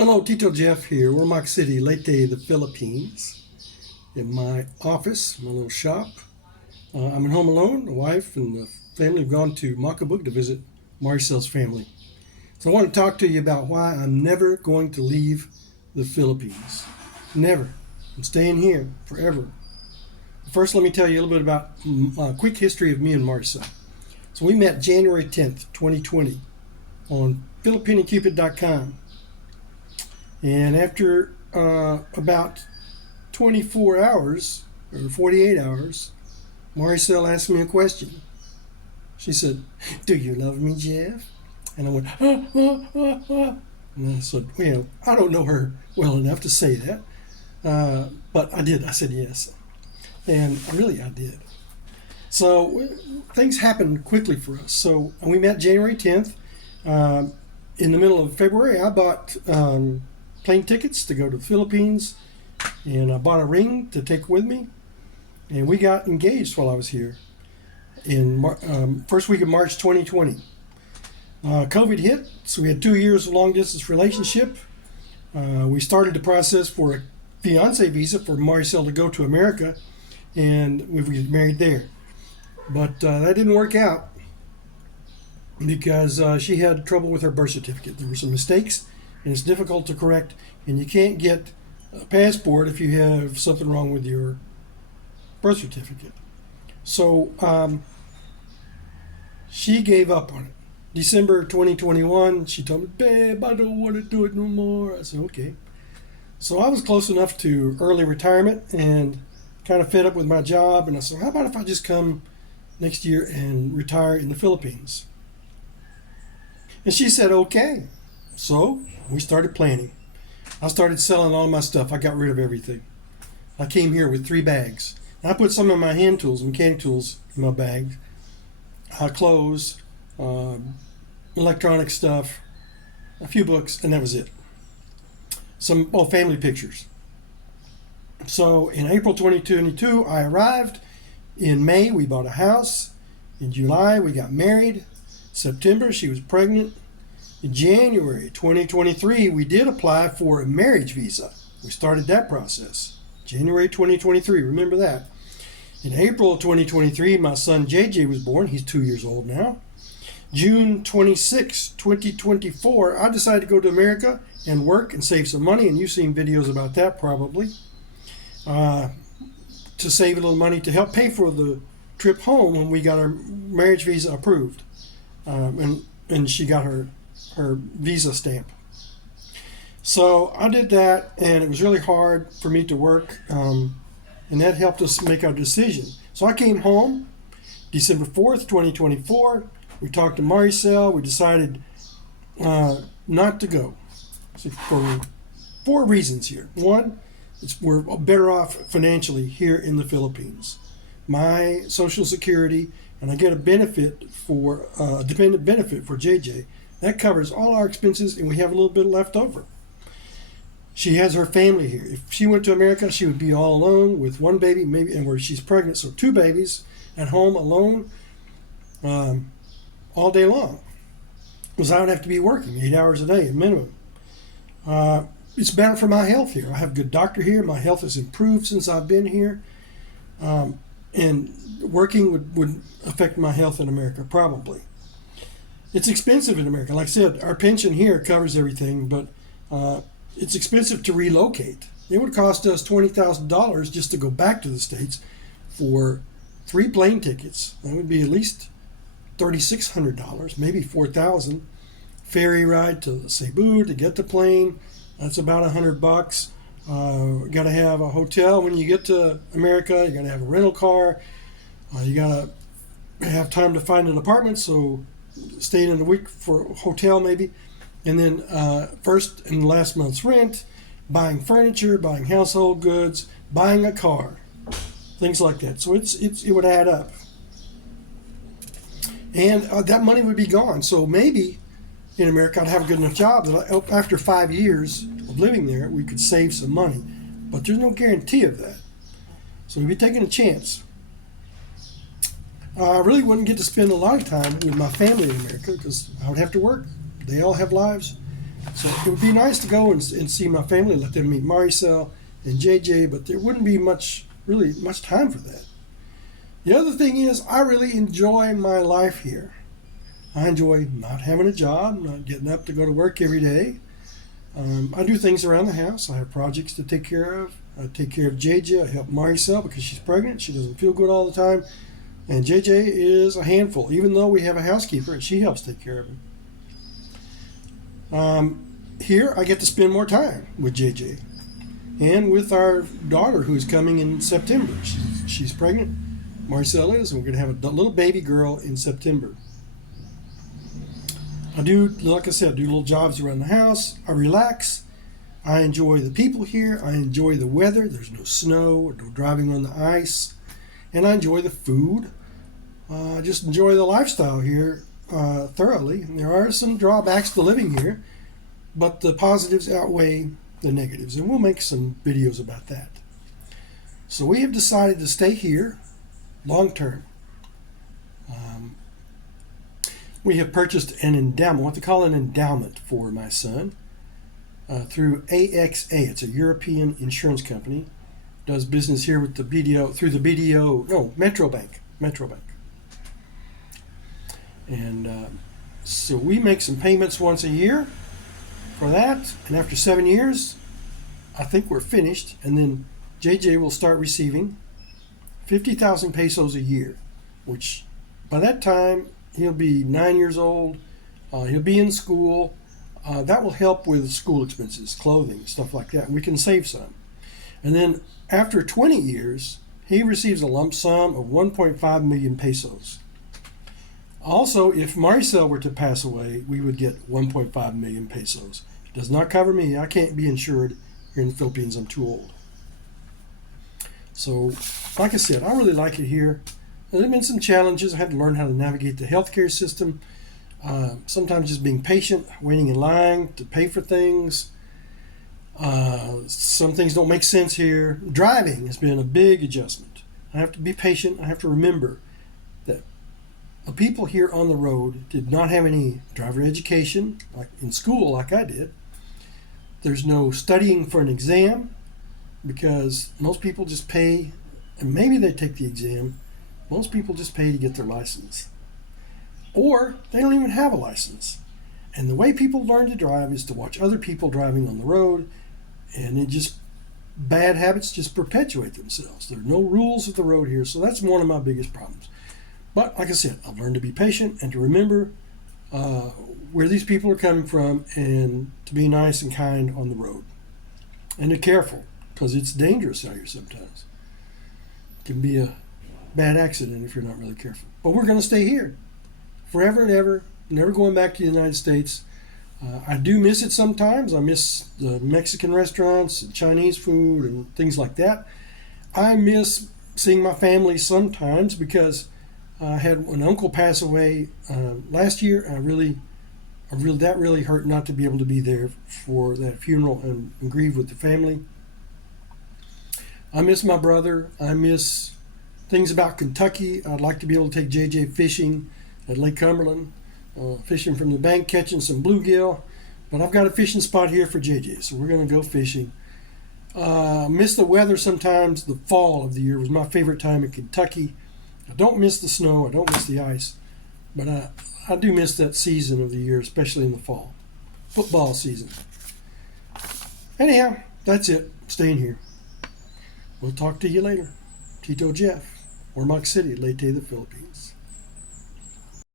Hello, Tito Jeff here, Ormoc City, Leyte, the Philippines. In my office, my little shop. I'm at home alone. The wife and the family have gone to Macabug to visit Marcel's family. So I want to talk to you about why I'm never going to leave the Philippines. Never. I'm staying here forever. First, let me tell you a little bit about a quick history of me and Marcel. So we met January 10th, 2020 on FilipinoCupid.com. And after about 24 hours or 48 hours, Maricel asked me a question. She said, "Do you love me, Jeff?" And I went, And I said, well, I don't know her well enough to say that. But I did. I said yes. And really, I did. So things happened quickly for us. So we met January 10th. In the middle of February, I bought plane tickets to go to the Philippines, and I bought a ring to take with me, and we got engaged while I was here in first week of March 2020. COVID hit, so we had 2 years of long distance relationship. We started the process for a fiance visa for Maricel to go to America, and we were married there. But that didn't work out because she had trouble with her birth certificate. There were some mistakes, and it's difficult to correct, and you can't get a passport if you have something wrong with your birth certificate. So she gave up on it. December 2021, she told me, "Babe, I don't want to do it no more." I said, "Okay." So I was close enough to early retirement and kind of fed up with my job, and I said, "How about if I just come next year and retire in the Philippines?" And she said, "Okay." So we started planning. I started selling all my stuff. I got rid of everything. I came here with 3 bags. I put some of my hand tools, mechanic tools, in my bag. Clothes, electronic stuff, a few books, and that was it. Some family pictures. So in April 2022, I arrived. In May, we bought a house. In July, we got married. September, she was pregnant. In January 2023, we did apply for a marriage visa. We started that process. January 2023, remember that. In April 2023, my son JJ was born. He's 2 years old now. June 26, 2024, I decided to go to America and work and save some money, and you've seen videos about that probably, to save a little money to help pay for the trip home when we got our marriage visa approved. And she got her visa stamp. So I did that, and it was really hard for me to work, and that helped us make our decision. So I came home December 4th, 2024. We talked to Maricel. We decided not to go. So for 4 reasons here. One, we're better off financially here in the Philippines. My Social Security, and I get a benefit for a dependent benefit for JJ. That covers all our expenses, and we have a little bit left over. She has her family here. If she went to America, she would be all alone with 1 baby, maybe, and where she's pregnant, so 2 babies at home alone all day long. Because I would have to be working 8 hours a day at minimum. It's better for my health here. I have a good doctor here. My health has improved since I've been here. And working would affect my health in America, probably. It's expensive in America. Like I said, our pension here covers everything, but it's expensive to relocate. It would cost us $20,000 just to go back to the States for 3 plane tickets. That would be at least $3,600, maybe $4,000. Ferry ride to Cebu to get the plane. That's about $100. Got to have a hotel when you get to America. You got to have a rental car. You got to have time to find an apartment. So staying in a week for a hotel maybe, and then first and last month's rent, buying furniture, buying household goods, buying a car, things like that. So it would add up, and that money would be gone. So maybe in America I'd have a good enough job that after 5 years of living there we could save some money, but there's no guarantee of that. So we'd be taking a chance. I really wouldn't get to spend a lot of time with my family in America because I would have to work. They all have lives. So it would be nice to go and see my family, let them meet Maricel and JJ, but there wouldn't be really much time for that. The other thing is, I really enjoy my life here. I enjoy not having a job, not getting up to go to work every day. I do things around the house. I have projects to take care of. I take care of JJ. I help Maricel because she's pregnant. She doesn't feel good all the time. And JJ is a handful, even though we have a housekeeper and she helps take care of him. Here, I get to spend more time with JJ and with our daughter who's coming in September. She's pregnant. Maricel is, and we're going to have a little baby girl in September. I do, like I said, do little jobs around the house. I relax. I enjoy the people here. I enjoy the weather. There's no snow or no driving on the ice. And I enjoy the food. I just enjoy the lifestyle here thoroughly. And there are some drawbacks to living here, but the positives outweigh the negatives. And we'll make some videos about that. So we have decided to stay here long term. We have purchased an endowment, what they call an endowment for my son, through AXA. It's a European insurance company. Does business here with the BDO, through the BDO, no, Metrobank. And so we make some payments once a year for that. And after 7 years, I think we're finished. And then JJ will start receiving 50,000 pesos a year, which by that time, he'll be 9 years old. He'll be in school. That will help with school expenses, clothing, stuff like that. We can save some. And then after 20 years, he receives a lump sum of 1.5 million pesos. Also, if Maricel were to pass away, we would get 1.5 million pesos. It does not cover me. I can't be insured here in the Philippines. I'm too old. So, like I said, I really like it here. There have been some challenges. I had to learn how to navigate the healthcare system. Sometimes just being patient, waiting in line to pay for things. Some things don't make sense here. Driving has been a big adjustment. I have to be patient. I have to remember that the people here on the road did not have any driver education, like in school, like I did. There's no studying for an exam because most people just pay, and maybe they take the exam. Most people just pay to get their license. Or they don't even have a license. And the way people learn to drive is to watch other people driving on the road, and bad habits just perpetuate themselves. There are no rules of the road here, so that's one of my biggest problems. But like I said, I've learned to be patient and to remember where these people are coming from and to be nice and kind on the road. And to be careful, because it's dangerous out here sometimes. It can be a bad accident if you're not really careful. But we're going to stay here forever and ever, never going back to the United States. I do miss it sometimes. I miss the Mexican restaurants and Chinese food and things like that. I miss seeing my family sometimes because I had an uncle pass away last year. That really hurt not to be able to be there for that funeral and grieve with the family. I miss my brother. I miss things about Kentucky. I'd like to be able to take JJ fishing at Lake Cumberland, fishing from the bank, catching some bluegill. But I've got a fishing spot here for JJ, so we're going to go fishing. Miss the weather sometimes. The fall of the year was my favorite time in Kentucky. I don't miss the snow. I don't miss the ice. But I do miss that season of the year, especially in the fall. Football season. Anyhow, that's it. Staying here. We'll talk to you later. Tito Jeff, Ormoc City, Leyte, the Philippines.